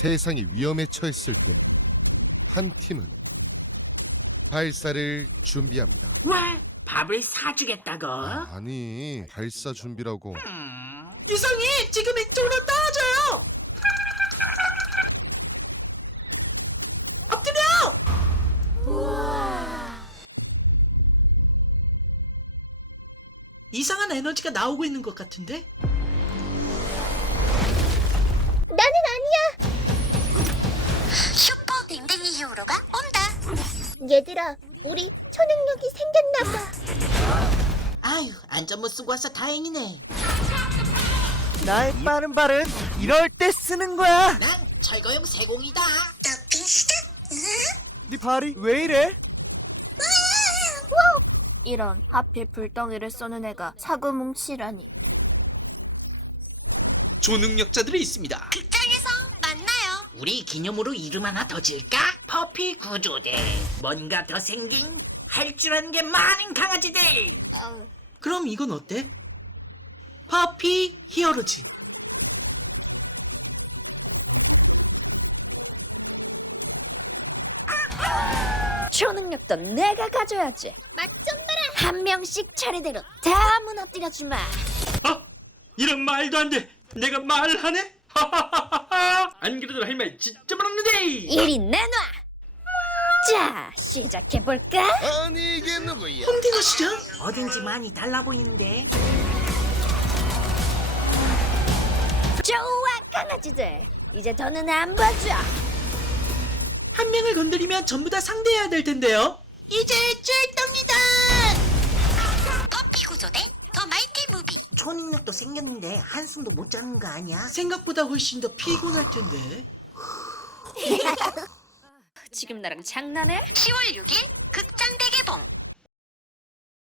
세상이 위험에 처했을 때 한 팀은 발사를 준비합니다. 왜? 밥을 사주겠다고? 아니 발사 준비라고 음. 이성이 지금 이쪽으로 떨어져요. 엎드려. 이상한 에너지가 나오고 있는 것 같은데? 나는 아니야. 슈퍼 댕댕이 히어로가 온다. 얘들아, 우리 초능력이 생겼나 봐. 아유, 안전 못 쓰고 와서 다행이네. 나의 빠른 발은 이럴 때 쓰는 거야. 난 철거용 세공이다. 시작. 네 발이 왜 이래? 이런 하필 불덩이를 쏘는 애가 사고 뭉치라니 초능력자들이 있습니다. 극장에서 만나요. 우리 기념으로 이름 하나 더 지을까? 퍼피 구조대. 뭔가 더 생긴 할 줄 아는 게 많은 강아지들. 그럼 이건 어때? 퍼피 히어로즈. 초능력도 내가 가져야지 맛좀 봐라. 한 명씩 차례대로 다 무너뜨려 주마 아, 이런 말도 안 돼. 내가 말하네? 안 그래도 할 말 진짜 많았는데. 이리 내놔 자 시작해볼까? 아니 이게 누구야? 홍딩어 시장? 어딘지 많이 달라 보이는데. 좋아 강아지들 이제 더는 안 봐줘 한 명을 건드리면 전부 다 상대해야 될 텐데요. 이제 출동이다. 퍼피 구조대 더 마이티 무비. 초능력도 생겼는데 한숨도 못 자는 거 아니야? 생각보다 훨씬 더 피곤할 텐데. 지금 나랑 장난해? 10월 6일 극장 대개봉.